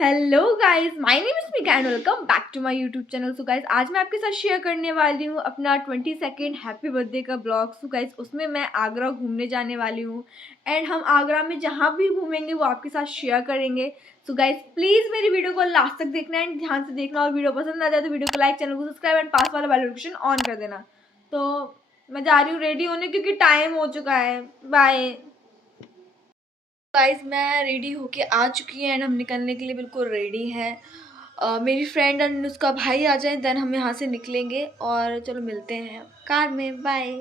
Hello guys, my name is Mika and welcome back to my YouTube channel. So guys, आज मैं आपके साथ share करने वाली हूँ अपना 22nd हैप्पी बर्थडे का ब्लॉग। सो गाइस, उसमें मैं आगरा घूमने जाने वाली हूँ एंड हम आगरा में जहाँ भी घूमेंगे वो आपके साथ शेयर करेंगे। सो गाइस, प्लीज़ मेरी वीडियो को लास्ट तक देखना एंड ध्यान से देखना, और वीडियो पसंद आ जाए तो वीडियो को लाइक, चैनल को सब्सक्राइब एंड पास वाला बेल नोटिफिकेशन ऑन कर देना। तो मैं जा रही हूँ रेडी होने क्योंकि टाइम हो चुका है। बाय गाइस, मैं रेडी होके आ चुकी है एंड हम निकलने के लिए बिल्कुल रेडी हैं। मेरी फ्रेंड एंड उसका भाई आ जाए देन हम यहाँ से निकलेंगे और चलो मिलते हैं कार में। बाय।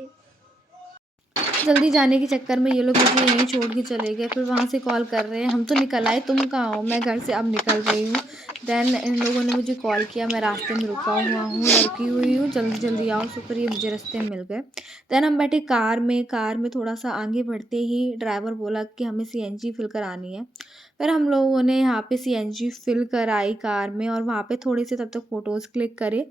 जल्दी जाने के चक्कर में ये लोग मुझे यहीं छोड़ के चले गए, फिर वहाँ से कॉल कर रहे हैं हम तो निकल आए, तुम कहाँ हो? मैं घर से अब निकल रही हूँ। देन इन लोगों ने मुझे कॉल किया, मैं रास्ते में रुका हुआ हूँ, लड़की हुई हूँ, जल्दी जल्दी आओ। शुक्र ये मुझे रास्ते में मिल गए। देन हम बैठे कार में थोड़ा सा आगे बढ़ते ही ड्राइवर बोला कि हमें सीएनजी फिल करानी है। फिर हम लोगों ने यहाँ पे सीएनजी फिल कराई कार में और वहाँ पे थोड़े से तब तक फ़ोटोज़ क्लिक करे।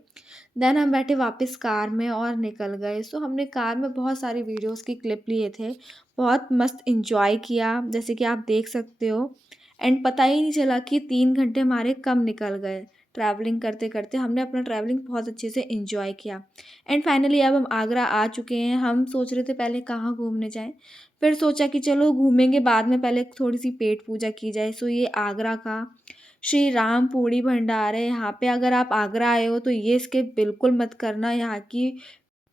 देन हम बैठे वापस कार में और निकल गए। सो हमने कार में बहुत सारी वीडियोस की क्लिप लिए थे, बहुत मस्त इंजॉय किया जैसे कि आप देख सकते हो। एंड पता ही नहीं चला कि 3 घंटे हमारे कब निकल गए। ट्रैवलिंग करते करते हमने अपना ट्रैवलिंग बहुत अच्छे से इंजॉय किया। एंड फाइनली अब हम आगरा आ चुके हैं। हम सोच रहे थे पहले कहाँ घूमने जाएं, फिर सोचा कि चलो घूमेंगे बाद में, पहले थोड़ी सी पेट पूजा की जाए। सो ये आगरा का श्री राम पूड़ी भंडार है। यहाँ पे अगर आप आगरा आए हो तो ये स्किप बिल्कुल मत करना। यहाँ की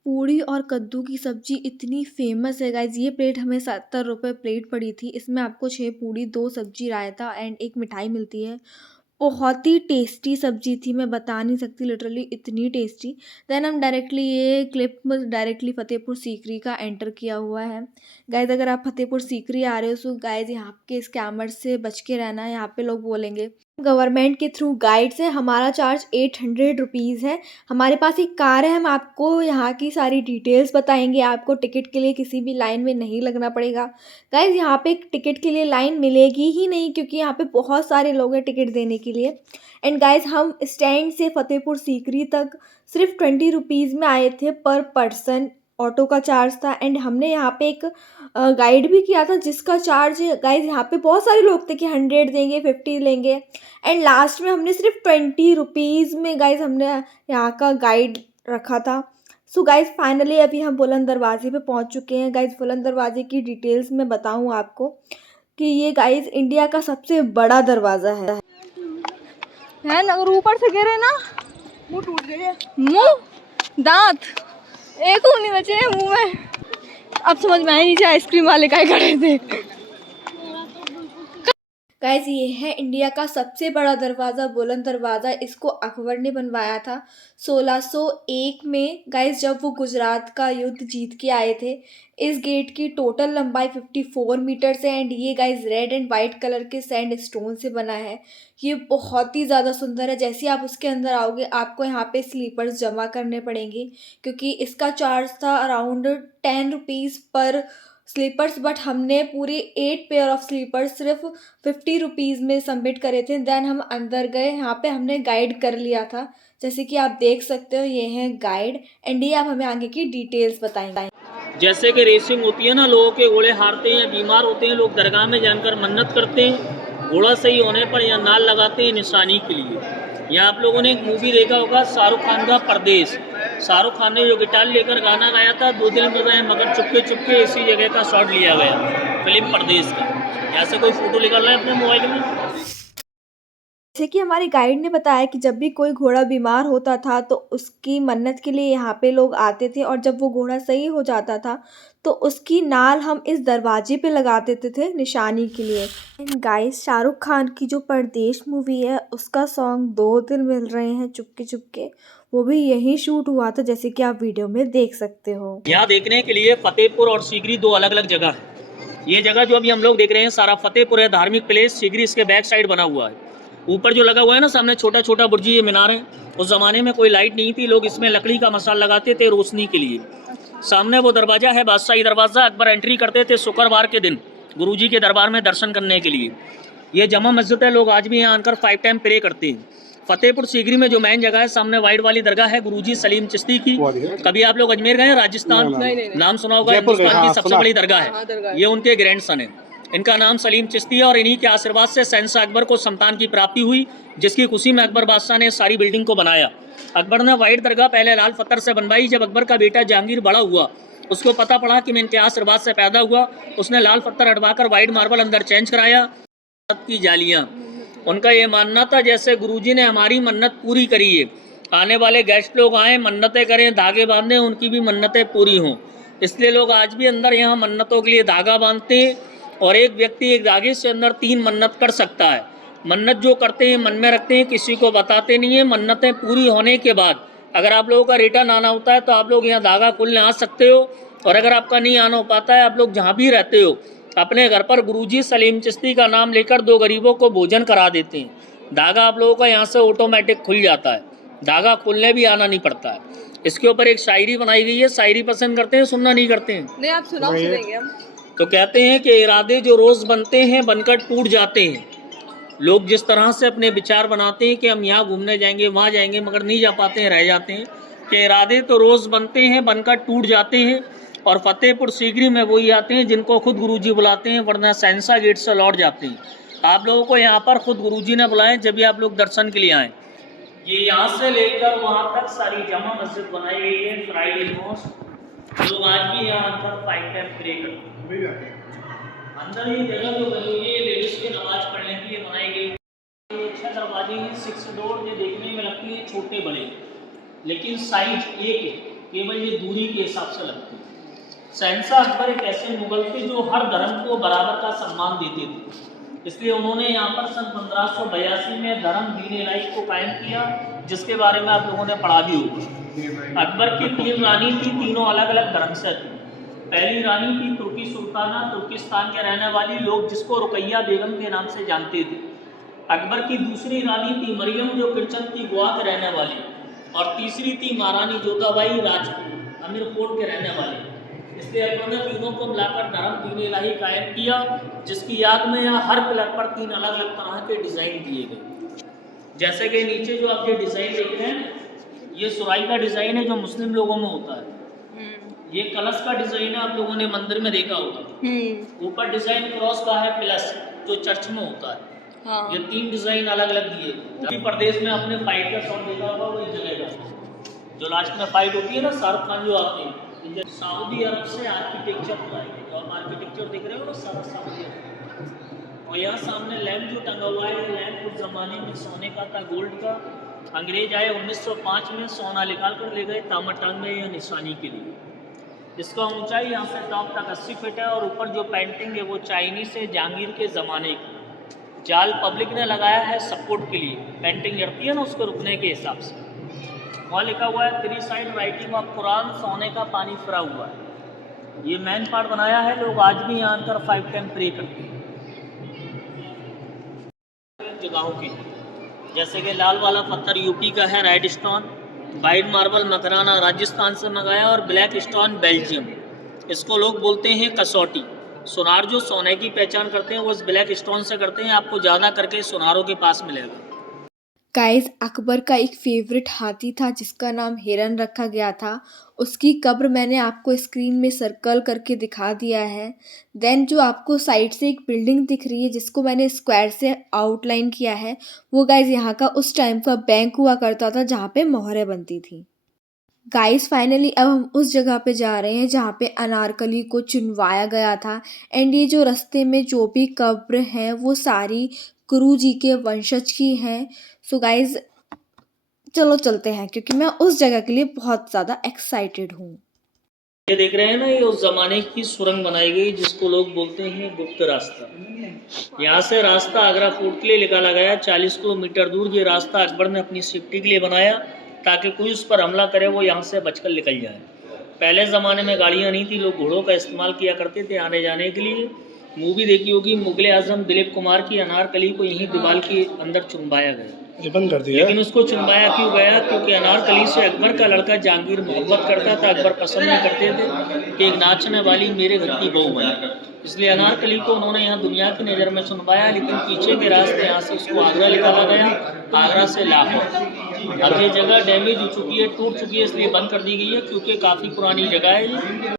पूड़ी और कद्दू की सब्ज़ी इतनी फेमस है गाइज। ये प्लेट हमें 70 रुपये प्लेट पड़ी थी। इसमें आपको 6 पूड़ी, 2 सब्जी, रायता एंड एक मिठाई मिलती है। बहुत ही टेस्टी सब्जी थी, मैं बता नहीं सकती, लिटरली इतनी टेस्टी। देन हम डायरेक्टली ये क्लिप में डायरेक्टली फ़तेहपुर सीकरी का एंटर किया हुआ है। गाइज अगर आप फ़तेहपुर सीकरी आ रहे हो तो गाइज यहाँ के स्कैमर्स से बच के रहना है। यहाँ पे लोग बोलेंगे गवर्नमेंट के थ्रू गाइड्स है, हमारा चार्ज 800 रुपीज़ है। हमारे पास एक कार है, हम आपको यहाँ की सारी डिटेल्स बताएंगे। आपको टिकट के लिए किसी भी लाइन में नहीं लगना पड़ेगा। गाइज यहाँ पे टिकट के लिए लाइन मिलेगी ही नहीं क्योंकि यहाँ पे बहुत सारे लोग हैं टिकट देने के लिए। एंड गाइज हम स्टैंड से फ़तेहपुर सीकरी तक सिर्फ 20 रुपीज़ में आए थे पर पर्सन। ऑटो का चार्ज था एंड हमने यहाँ पे एक गाइड भी किया था जिसका चार्ज गाइज यहाँ पे बहुत सारे लोग थे कि 100 देंगे, 50 लेंगे। एंड लास्ट में हमने सिर्फ 20 रुपीज़ में गाइज हमने यहाँ का गाइड रखा था। सो गाइज फाइनली अभी हम बुलंद दरवाजे पे पहुँच चुके हैं। गाइज बुलंद दरवाजे की डिटेल्स में बताऊँ आपको कि ये गाइज इंडिया का सबसे बड़ा दरवाज़ा है ना। अगर ऊपर से गिरे ना मुंह टूट गए, मुंह दांत एक नहीं बचे मुंह में। अब समझ में आया नीचे आइसक्रीम वाले का खड़े थे। गाइज ये है इंडिया का सबसे बड़ा दरवाज़ा, बुलंद दरवाज़ा। इसको अकबर ने बनवाया था 1601 में गाइज, जब वो गुजरात का युद्ध जीत के आए थे। इस गेट की टोटल लंबाई 54 मीटर है एंड ये guys red and white colour के सैंड स्टोन से बना है। ये बहुत ही ज़्यादा सुंदर है। जैसे आप उसके अंदर आओगे आपको यहाँ पे स्लीपर्स जमा करने पड़ेंगे क्योंकि इसका चार्ज था अराउंड 10 रुपीज़ पर स्लीपर्स, बट हमने पूरे 8 पेयर ऑफ स्लीपर्स सिर्फ 50 रुपीज़ में सबमिट करे थे। देन हम अंदर गए, यहाँ पे हमने गाइड कर लिया था जैसे कि आप देख सकते हो। ये है गाइड एंड ये आप हमें आगे की डिटेल्स बताएंगे। जैसे कि रेसिंग होती है ना, लोगों के घोड़े हारते हैं या बीमार होते हैं, लोग दरगाह में जानकर मन्नत करते हैं, घोड़ा सही होने पर या नाल लगाते हैं निशानी के लिए। या आप लोगों ने एक मूवी देखा होगा शाहरुख खान का परदेश। शाहरुख खान ने जो गिटार लेकर गाना गाया था, 2 दिल मिल रहे हैं मगर चुपके चुपके, इसी जगह का शॉट लिया गया फिल्म परदेश का। ऐसे कोई फोटो निकाल रहा है अपने मोबाइल में। जैसे कि हमारे गाइड ने बताया कि जब भी कोई घोड़ा बीमार होता था तो उसकी मन्नत के लिए यहाँ पे लोग आते थे और जब वो घोड़ा सही हो जाता था तो उसकी नाल हम इस दरवाजे पे लगा देते थे निशानी के लिए। गाइस शाहरुख खान की जो परदेश मूवी है उसका सॉन्ग 2 दिल मिल रहे हैं चुपके चुपके, वो भी यहीं शूट हुआ था जैसे कि आप वीडियो में देख सकते हो। यहाँ देखने के लिए फतेहपुर और सीकरी 2 अलग अलग जगह है। ये जगह जो अभी हम लोग देख रहे हैं सारा फतेहपुर है, धार्मिक प्लेस। सीकरी इसके बैक साइड बना हुआ है। ऊपर जो लगा हुआ है ना सामने छोटा छोटा बुर्जी, ये मीनार है। उस ज़माने में कोई लाइट नहीं थी, लोग इसमें लकड़ी का मसाला लगाते थे रोशनी के लिए। सामने वो दरवाज़ा है बादशाही दरवाज़ा। अकबर एंट्री करते थे शुक्रवार के दिन गुरुजी के दरबार में दर्शन करने के लिए। ये जमा मस्जिद है, लोग आज भी यहाँ आकर 5 टाइम प्रे करते हैं। फतेहपुर सीकरी में जो मेन जगह है सामने वाइट वाली दरगाह है गुरुजी सलीम चिश्ती की। कभी आप लोग अजमेर गए हैं? राजस्थान नाम सुना होगा, हिंदुस्तान की सबसे बड़ी दरगाह है। ये उनके ग्रैंड सन है। इनका नाम सलीम चिश्ती है और इन्हीं के आशीर्वाद से शहंशाह अकबर को संतान की प्राप्ति हुई, जिसकी खुशी में अकबर बादशाह ने सारी बिल्डिंग को बनाया। अकबर ने वाइट दरगाह पहले लाल पत्थर से बनवाई। जब अकबर का बेटा जहांगीर बड़ा हुआ, उसको पता पड़ा कि मैं इनके आशीर्वाद से पैदा हुआ, उसने लाल पत्थर हटवाकर वाइट मार्बल अंदर चेंज कराया। की जालियाँ, उनका ये मानना था जैसे गुरुजी ने हमारी मन्नत पूरी करी है, आने वाले गेस्ट लोग आए, मन्नतें करें, धागे बांधें, उनकी भी मन्नतें पूरी हों। इसलिए लोग आज भी अंदर यहाँ मन्नतों के लिए धागा बांधते हैं और एक व्यक्ति एक धागे से अंदर 3 मन्नत कर सकता है। मन्नत जो करते हैं मन में रखते हैं, किसी को बताते नहीं है। मन्नतें पूरी होने के बाद अगर आप लोगों का रिटर्न आना होता है तो आप लोग यहाँ धागा खोलने आ सकते हो, और अगर आपका नहीं आना हो पाता है, आप लोग जहाँ भी रहते हो अपने घर पर गुरुजी सलीम चिश्ती का नाम लेकर 2 गरीबों को भोजन करा देते हैं। धागा आप लोगों का यहाँ से ऑटोमेटिक खुल जाता है, धागा खोलने भी आना नहीं पड़ता है। इसके ऊपर एक शायरी बनाई गई है। शायरी पसंद करते हैं, सुनना नहीं करते हैं? नहीं, आप सुनाओ, सुनेंगे हम। तो कहते हैं कि इरादे जो रोज़ बनते हैं बनकर टूट जाते हैं। लोग जिस तरह से अपने विचार बनाते हैं कि हम यहाँ घूमने जाएंगे, वहाँ जाएंगे, मगर नहीं जा पाते हैं, रह जाते हैं। कि इरादे तो रोज़ बनते हैं बनकर टूट जाते हैं, और फतेहपुर सीकरी में वही आते हैं जिनको खुद गुरुजी बुलाते हैं, वरना शहंशाह गेट से लौट जाते हैं। आप लोगों को यहाँ पर खुद गुरुजी ने बुलाएं जब भी आप लोग दर्शन के लिए आएँ। ये यहाँ से लेकर वहाँ तक सारी जमा मस्जिद बनाई गई है। फ्राइडे मॉस्क, लोग आज भी यहाँ अंदर 5 टाइम प्रे करते हैं। अंदर ये जगह जो बनी हुई है लेडीज की नमाज पढ़ने के लिए बनाई गई। ये 6 दरवाजे हैं, 6 डोर। ये देखने में लगती है छोटे बड़े, लेकिन साइज एक है, केवल ये दूरी के हिसाब से लगती है। शहंशाह अकबर एक ऐसे मुगल थे जो हर धर्म को बराबर का सम्मान देते थे, इसलिए उन्होंने यहाँ पर सन 1582 में धर्म दीन इलाही को कायम किया, जिसके बारे में आप लोगों ने पढ़ा भी होगा। अकबर की 3 रानी थी, तीनों अलग अलग धर्म से थी। पहली रानी थी तुर्की सुल्ताना, तुर्किस्तान के रहने वाली, लोग जिसको रुकैया बेगम के नाम से जानते थे। अकबर की दूसरी रानी थी मरियम, जो किरचन की गोवा के रहने वाली, और तीसरी थी महारानी जोधाबाई, राजपूत अमीरकोट के रहने वाली। इसलिए अकबर ने तीनों को मिलाकर धर्म दीन इलाही कायम किया, जिसकी याद में यहाँ हर पिलर पर 3 अलग अलग तरह के डिज़ाइन दिए गए। जैसे कि नीचे जो आप ये डिज़ाइन देख रहे हैं, ये सुराई का डिज़ाइन है जो मुस्लिम लोगों में होता है। ये कलश का डिज़ाइन है, आप लोगों ने मंदिर में देखा होगा। ऊपर डिज़ाइन क्रॉस का है, प्लस जो चर्च में होता है। हाँ। ये 3 डिज़ाइन अलग अलग दिए। अभी प्रदेश में आपने फाइट का शॉट देखा होगा, वही जगह का जो लास्ट में फाइट होती है ना, शाहरुख खान जो आते हैं, सऊदी अरब से आर्किटेक्चर बुलाएंगे। जो आप आर्किटेक्चर देख रहे हो ना, सारा सऊदी अरब। और यहाँ सामने लैंप जो टंगा हुआ है, लैंप उस ज़माने में सोने का था, गोल्ड का। अंग्रेज आए 1905 में, सोना निकाल कर ले गए, तामर टांग में या निशानी के लिए। इसका ऊंचाई यहाँ से टॉप तक 80 फीट है, और ऊपर जो पेंटिंग है वो चाइनीज से जहांगीर के ज़माने की। जाल पब्लिक ने लगाया है सपोर्ट के लिए, पेंटिंग गिरती है ना उसको रुकने के हिसाब से। वहाँ लिखा हुआ है 3 साइड राइटिंग ऑफ कुरान, सोने का पानी फिरा हुआ है। ये मेन पार्ट बनाया है। लोग आज भी यहाँ अंदर 5 टाइम प्रे करते हैं जगहों की, जैसे कि लाल वाला पत्थर यूपी का है, red stone. White marble Makrana Rajasthan से मंगाया, और ब्लैक स्टोन बेल्जियम। इसको लोग बोलते हैं कसौटी। सोनार जो सोने की पहचान करते हैं वो इस ब्लैक स्टोन से करते हैं। आपको ज़्यादा करके सोनारों के पास मिलेगा। गाइस, अकबर का एक फेवरेट हाथी था जिसका नाम हिरन रखा गया था। उसकी कब्र मैंने आपको स्क्रीन में सर्कल करके दिखा दिया है। देन जो आपको साइड से एक बिल्डिंग दिख रही है जिसको मैंने स्क्वायर से आउटलाइन किया है, वो गाइस यहाँ का उस टाइम का बैंक हुआ करता था जहाँ पे मोहरें बनती थी। गाइस, फाइनली अब हम उस जगह पे जा रहे हैं जहाँ पे अनारकली को चुनवाया गया था। एंड ये जो रास्ते में जो भी कब्र हैं वो सारी गुरु जी के वंशज की हैं। सो गाइस, चलो चलते हैं क्योंकि मैं उस जगह के लिए बहुत ज़्यादा एक्साइटेड हूँ। ये देख रहे हैं ना, ये उस ज़माने की सुरंग बनाई गई जिसको लोग बोलते हैं गुप्त रास्ता। यहाँ से रास्ता आगरा फोर्ट के लिए निकाला गया। 40 किलोमीटर दूर ये रास्ता अकबर ने अपनी सेफ्टी के लिए बनाया, ताकि कोई उस पर हमला करे वो यहाँ से बचकर निकल जाए। पहले ज़माने में गाड़ियाँ नहीं थी, लोग घोड़ों का इस्तेमाल किया करते थे आने जाने के लिए। मूवी देखी होगी मुगल आजम दिलीप कुमार की, अनारकली को यहीं दीवार के अंदर चुनवाया गया, बंद कर दिया। लेकिन उसको चुनवाया क्यों गया? क्योंकि अनारकली से अकबर का लड़का जहांगीर मोहब्बत करता था। अकबर पसंद नहीं करते थे कि एक नाचने वाली मेरे घर की बहू बने, इसलिए अनारकली को उन्होंने यहाँ दुनिया की नज़र में चुनवाया। लेकिन पीछे के रास्ते यहाँ से उसको आगरा निकाला गया, आगरा से लाहौर। अब ये जगह डैमेज हो चुकी है, टूट चुकी है, इसलिए बंद कर दी गई है क्योंकि काफ़ी पुरानी जगह है ये।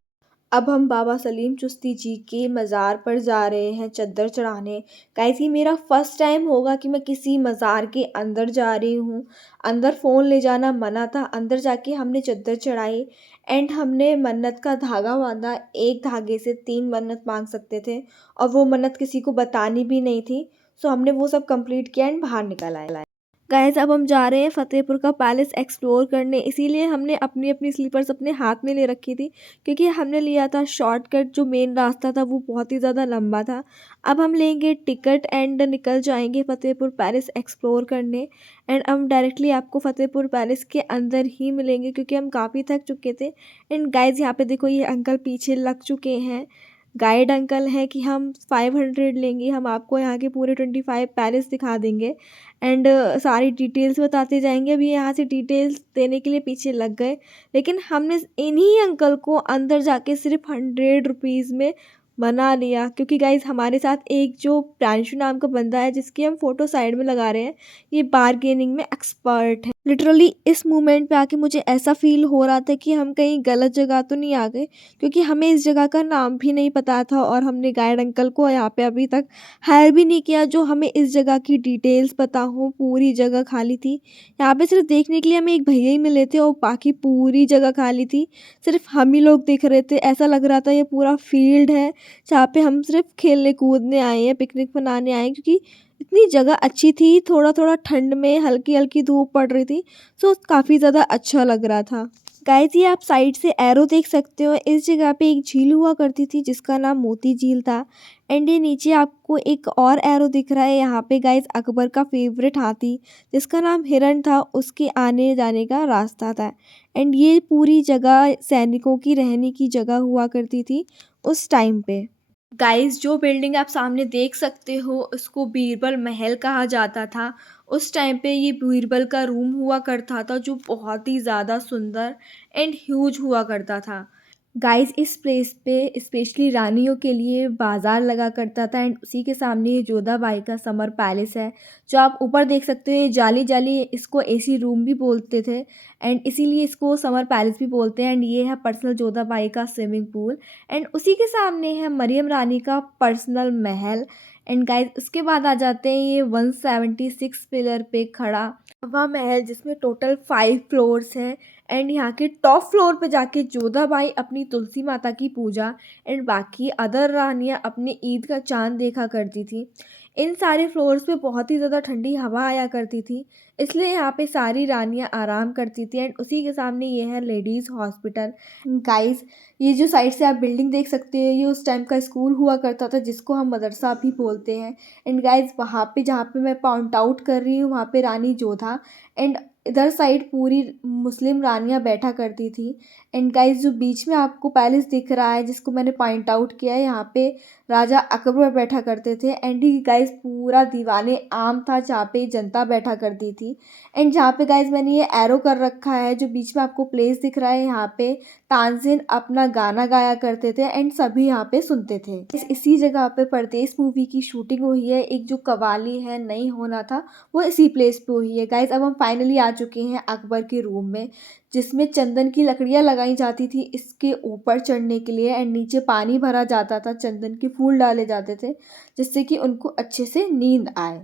अब हम बाबा सलीम चिश्ती जी के मज़ार पर जा रहे हैं चद्दर चढ़ाने। गाइस ये मेरा फर्स्ट टाइम होगा कि मैं किसी मज़ार के अंदर जा रही हूँ। अंदर फ़ोन ले जाना मना था। अंदर जाके हमने चद्दर चढ़ाई एंड हमने मन्नत का धागा बांधा। एक धागे से 3 मन्नत मांग सकते थे और वो मन्नत किसी को बतानी भी नहीं थी। सो हमने वो सब कंप्लीट किया एंड बाहर निकल आए। गाइस अब हम जा रहे हैं फतेहपुर का पैलेस एक्सप्लोर करने, इसीलिए हमने अपनी अपनी स्लीपर्स अपने हाथ में ले रखी थी क्योंकि हमने लिया था शॉर्टकट। जो मेन रास्ता था वो बहुत ही ज़्यादा लंबा था। अब हम लेंगे टिकट एंड निकल जाएंगे फतेहपुर पैलेस एक्सप्लोर करने एंड हम डायरेक्टली आपको फतेहपुर पैलेस के अंदर ही मिलेंगे क्योंकि हम काफ़ी थक चुके थे। एंड गाइस यहाँ पे देखो ये अंकल पीछे लग चुके हैं। गाइड अंकल हैं कि हम 500 लेंगे, हम आपको यहाँ के पूरे 25 पैलेस दिखा देंगे एंड सारी डिटेल्स बताते जाएंगे। अभी यहाँ से डिटेल्स देने के लिए पीछे लग गए, लेकिन हमने इन्हीं अंकल को अंदर जाके सिर्फ 100 रुपीज़ में मना लिया क्योंकि गाइज हमारे साथ एक जो प्रांशु नाम का बंदा है जिसकी हम फ़ोटो साइड में लगा रहे हैं, ये बार्गेनिंग में एक्सपर्ट है। लिटरली इस मोमेंट पे आके मुझे ऐसा फील हो रहा था कि हम कहीं गलत जगह तो नहीं आ गए क्योंकि हमें इस जगह का नाम भी नहीं पता था और हमने गाइड अंकल को यहाँ पे अभी तक हायर भी नहीं किया जो हमें इस जगह की डिटेल्स पता हो। पूरी जगह खाली थी। यहाँ पे सिर्फ देखने के लिए हमें एक भैया ही मिले थे और बाकी पूरी जगह खाली थी। सिर्फ हम ही लोग दिख रहे थे। ऐसा लग रहा था ये पूरा फील्ड है जहाँ पे हम सिर्फ खेलने कूदने आए हैं, पिकनिक मनाने आए हैं क्योंकि इतनी जगह अच्छी थी। थोड़ा थोड़ा ठंड में हल्की हल्की धूप पड़ रही थी, सो काफ़ी ज़्यादा अच्छा लग रहा था। गाइस ये आप साइड से एरो देख सकते हो। इस जगह पे एक झील हुआ करती थी जिसका नाम मोती झील था एंड ये नीचे आपको एक और एरो दिख रहा है। यहाँ पे गाइस अकबर का फेवरेट हाथी जिसका नाम हिरण था उसके आने जाने का रास्ता था एंड ये पूरी जगह सैनिकों की रहने की जगह हुआ करती थी उस टाइम पे। गाइस जो बिल्डिंग आप सामने देख सकते हो उसको बीरबल महल कहा जाता था। उस टाइम पे ये बीरबल का रूम हुआ करता था जो बहुत ही ज़्यादा सुंदर एंड ह्यूज हुआ करता था। गाइस इस प्लेस पे स्पेशली रानियों के लिए बाज़ार लगा करता था एंड उसी के सामने ये जोधाबाई का समर पैलेस है जो आप ऊपर देख सकते हो। ये जाली जाली इसको एसी रूम भी बोलते थे एंड इसीलिए इसको समर पैलेस भी बोलते हैं एंड ये है पर्सनल जोधाबाई का स्विमिंग पूल एंड उसी के सामने है मरियम रानी का पर्सनल महल। एंड गाइस उसके बाद आ जाते हैं ये 176 पिलर पे खड़ा हवा महल जिसमें टोटल 5 फ्लोर्स हैं एंड यहाँ के टॉप फ्लोर पे जाके जोधाबाई अपनी तुलसी माता की पूजा एंड बाकी अदर रानियाँ अपने ईद का चांद देखा करती थी। इन सारे फ्लोर्स पे बहुत ही ज़्यादा ठंडी हवा आया करती थी, इसलिए यहाँ पे सारी रानियाँ आराम करती थी एंड उसी के सामने ये है लेडीज़ हॉस्पिटल। गाइस ये जो साइड से आप बिल्डिंग देख सकते हो ये उस टाइम का स्कूल हुआ करता था जिसको हम मदरसा भी बोलते हैं। एंड गाइस वहाँ पे जहाँ पे मैं पॉइंट आउट कर रही हूँ वहाँ पे रानी जोधा एंड इधर साइड पूरी मुस्लिम रानियाँ बैठा करती थी। एंड गाइस जो बीच में आपको पैलेस दिख रहा है जिसको मैंने पॉइंट आउट किया है यहाँ पे राजा अकबर बैठा करते थे एंड ये गाइस पूरा दीवाने आम था जहाँ पे जनता बैठा करती थी। एंड जहाँ पे गाइस मैंने ये एरो कर रखा है जो बीच में आपको प्लेस दिख रहा है यहाँ पे तानसेन अपना गाना गाया करते थे एंड सभी यहाँ पे सुनते थे। इसी जगह पे परदेश मूवी की शूटिंग हुई है। एक जो कवाली है नहीं होना था वो इसी प्लेस पे हुई है। गाइस अब हम फाइनली आ चुके हैं अकबर के रूम में जिसमें चंदन की लकड़ियाँ लगाई जाती थी इसके ऊपर चढ़ने के लिए एंड नीचे पानी भरा जाता था, चंदन के फूल डाले जाते थे जिससे कि उनको अच्छे से नींद आए।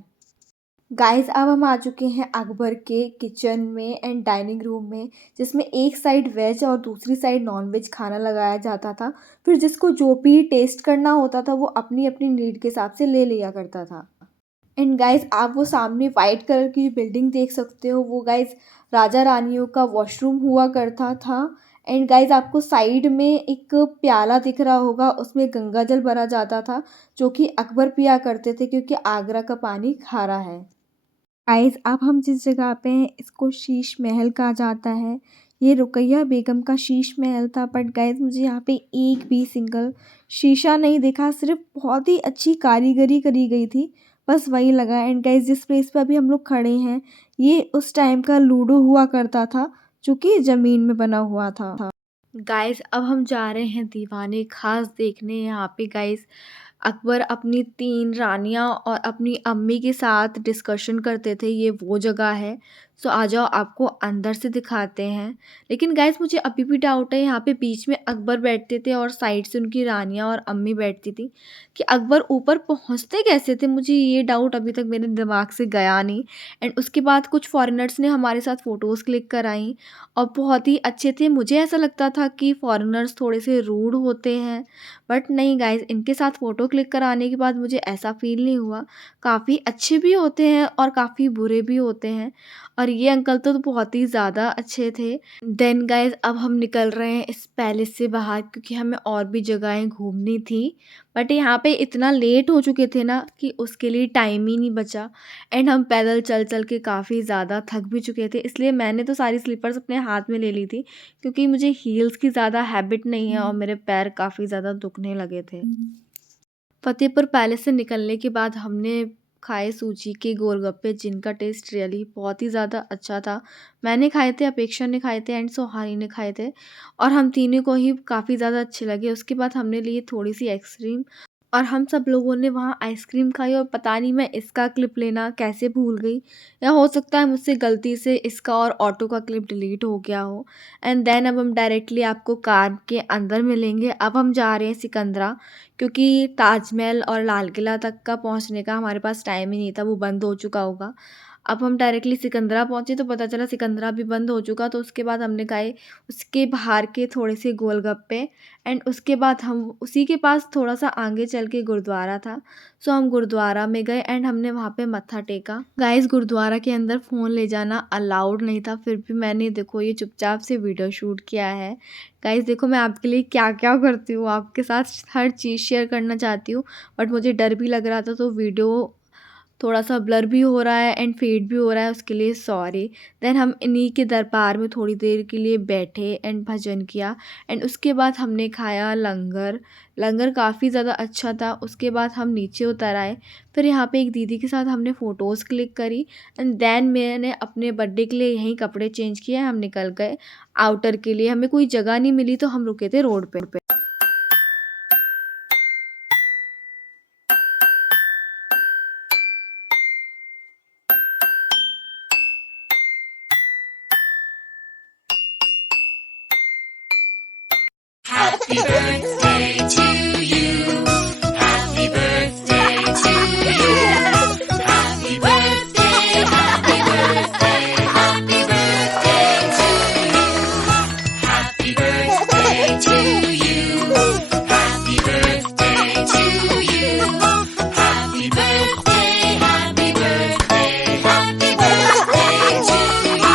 गाइस अब हम आ चुके हैं अकबर के किचन में एंड डाइनिंग रूम में जिसमें एक साइड वेज और दूसरी साइड नॉन वेज खाना लगाया जाता था। फिर जिसको जो भी टेस्ट करना होता था वो अपनी अपनी नीड के हिसाब से ले लिया करता था। एंड गाइस आप वो सामने वाइट कलर की बिल्डिंग देख सकते हो वो गाइस राजा रानियों का वॉशरूम हुआ करता था। एंड गाइस आपको साइड में एक प्याला दिख रहा होगा उसमें गंगा जल भरा जाता था जो कि अकबर पिया करते थे क्योंकि आगरा का पानी खारा है। गाइस अब हम जिस जगह पे हैं इसको शीश महल कहा जाता है। ये रुकैया बेगम का शीश महल था बट गाइस मुझे यहाँ पे एक भी सिंगल शीशा नहीं दिखा, सिर्फ बहुत ही अच्छी कारीगरी करी गई थी बस वही लगा। एंड गाइस जिस प्लेस पे अभी हम लोग खड़े हैं ये उस टाइम का लूडो हुआ करता था जो कि ज़मीन में बना हुआ था। गाइस अब हम जा रहे हैं दीवाने खास देखने। यहाँ पे गाइस अकबर अपनी 3 रानियाँ और अपनी अम्मी के साथ डिस्कशन करते थे। ये वो जगह है सो आ जाओ आपको अंदर से दिखाते हैं। लेकिन गाइस मुझे अभी भी डाउट है, यहाँ पे बीच में अकबर बैठते थे और साइड से उनकी रानियाँ और अम्मी बैठती थी, कि अकबर ऊपर पहुँचते कैसे थे? मुझे ये डाउट अभी तक मेरे दिमाग से गया नहीं। एंड उसके बाद कुछ फॉरेनर्स ने हमारे साथ फ़ोटोज़ क्लिक कराई और बहुत ही अच्छे थे। मुझे ऐसा लगता था कि फॉरेनर्स थोड़े से रूड होते हैं, बट नहीं गाइस, इनके साथ फ़ोटो क्लिक कराने के बाद मुझे ऐसा फ़ील नहीं हुआ। काफ़ी अच्छे भी होते हैं और काफ़ी बुरे भी होते हैं, और ये अंकल तो बहुत ही ज़्यादा अच्छे थे। देन गाइस अब हम निकल रहे हैं इस पैलेस से बाहर, क्योंकि हमें और भी जगहें घूमनी थी, बट यहाँ पे इतना लेट हो चुके थे ना कि उसके लिए टाइम ही नहीं बचा। एंड हम पैदल चल चल के काफ़ी ज़्यादा थक भी चुके थे, इसलिए मैंने तो सारी स्लीपर्स अपने हाथ में ले ली थी, क्योंकि मुझे हील्स की ज़्यादा हैबिट नहीं है और मेरे पैर काफ़ी ज़्यादा दुखने लगे थे। फतेहपुर पैलेस से निकलने के बाद हमने खाए सूजी के गोलगप्पे, जिनका टेस्ट रियली बहुत ही ज़्यादा अच्छा था। मैंने खाए थे, अपेक्षा ने खाए थे एंड सोहानी ने खाए थे, और हम तीनों को ही काफ़ी ज़्यादा अच्छे लगे। उसके बाद हमने लिए थोड़ी-सी आइसक्रीम, और हम सब लोगों ने वहाँ आइसक्रीम खाई, और पता नहीं मैं इसका क्लिप लेना कैसे भूल गई, या हो सकता है मुझसे गलती से इसका और ऑटो का क्लिप डिलीट हो गया हो। एंड देन अब हम डायरेक्टली आपको कार के अंदर मिलेंगे। अब हम जा रहे हैं सिकंदरा, क्योंकि ताजमहल और लाल किला तक का पहुँचने का हमारे पास टाइम ही नहीं था, वो बंद हो चुका होगा। अब हम डायरेक्टली सिकंदरा पहुँचे तो पता चला सिकंदरा भी बंद हो चुका, तो उसके बाद हमने खाए उसके बाहर के थोड़े से गोलगप्पे। एंड उसके बाद हम उसी के पास थोड़ा-सा आगे चल के गुरुद्वारा था, सो हम गुरुद्वारा में गए एंड हमने वहाँ पे मत्था टेका। गाइस गुरुद्वारा के अंदर फ़ोन ले जाना अलाउड नहीं था, फिर भी मैंने देखो ये चुपचाप से वीडियो शूट किया है। गाइस देखो मैं आपके लिए क्या-क्या करती हूँ, आपके साथ हर चीज़ शेयर करना चाहती हूँ, बट मुझे डर भी लग रहा था, तो वीडियो थोड़ा-सा ब्लर भी हो रहा है एंड फेड भी हो रहा है, उसके लिए सॉरी। देन हम इन्हीं के दरबार में थोड़ी देर के लिए बैठे एंड भजन किया, एंड उसके बाद हमने खाया लंगर। लंगर काफ़ी ज़्यादा अच्छा था। उसके बाद हम नीचे उतर आए, फिर यहाँ पे एक दीदी के साथ हमने फ़ोटोज़ क्लिक करी, एंड देन मैंने अपने बर्थडे के लिए यहीं कपड़े चेंज किए, हम निकल गए आउटर के लिए। हमें कोई जगह नहीं मिली तो हम रुके थे रोड पे। Happy birthday to you. Happy birthday to you. Happy birthday, happy birthday, happy birthday to you. Happy birthday to you. Happy birthday to you. Happy birthday, happy birthday, happy birthday to you.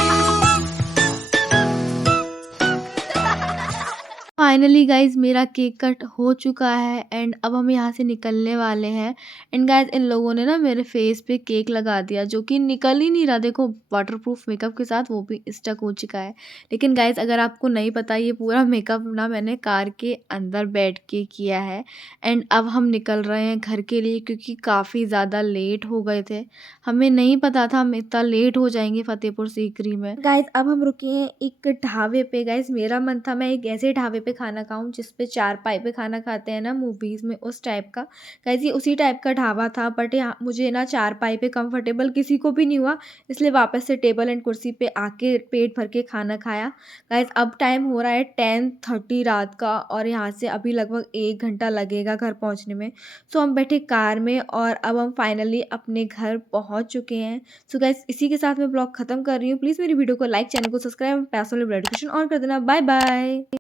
Finally guys मेरा cake cut हो चुका है and अब हम यहाँ से निकलने वाले हैं। एंड गाइज इन लोगों ने ना मेरे फेस पे केक लगा दिया, जो कि निकल ही नहीं रहा। देखो वाटरप्रूफ मेकअप के साथ वो भी स्टक हो चुका है। लेकिन गाइज अगर आपको नहीं पता, ये पूरा मेकअप ना मैंने कार के अंदर बैठ के किया है। एंड अब हम निकल रहे हैं घर के लिए, क्योंकि काफ़ी ज़्यादा लेट हो गए थे। हमें नहीं पता था हम इतना लेट हो जाएंगे फतेहपुर सीकरी में। गाइज अब हम रुके हैं एक ढाबे पे। गाइज मेरा मन था मैं एक ऐसे ढाबे पे खाना खाऊं जिस पे चारपाई पे खाना खाते हैं ना मूवीज़ में, उस टाइप का। गाइज ये उसी टाइप का ढाबा था, बट यहाँ मुझे ना चारपाई पे कंफर्टेबल किसी को भी नहीं हुआ, इसलिए वापस से टेबल एंड कुर्सी पे आके पेट भर के खाना खाया। गाइज अब टाइम हो रहा है 10:30 रात का, और यहाँ से अभी लगभग 1 घंटा लगेगा घर पहुँचने में। सो हम बैठे कार में और अब हम फाइनली अपने घर पहुँच चुके हैं। सो गाइज इसी के साथ मैं ब्लॉग खत्म कर रही हूँ। प्लीज़ मेरी वीडियो को लाइक, चैनल को सब्सक्राइब, पैसों वाली नोटिफिकेशन ऑन कर देना। Bye bye.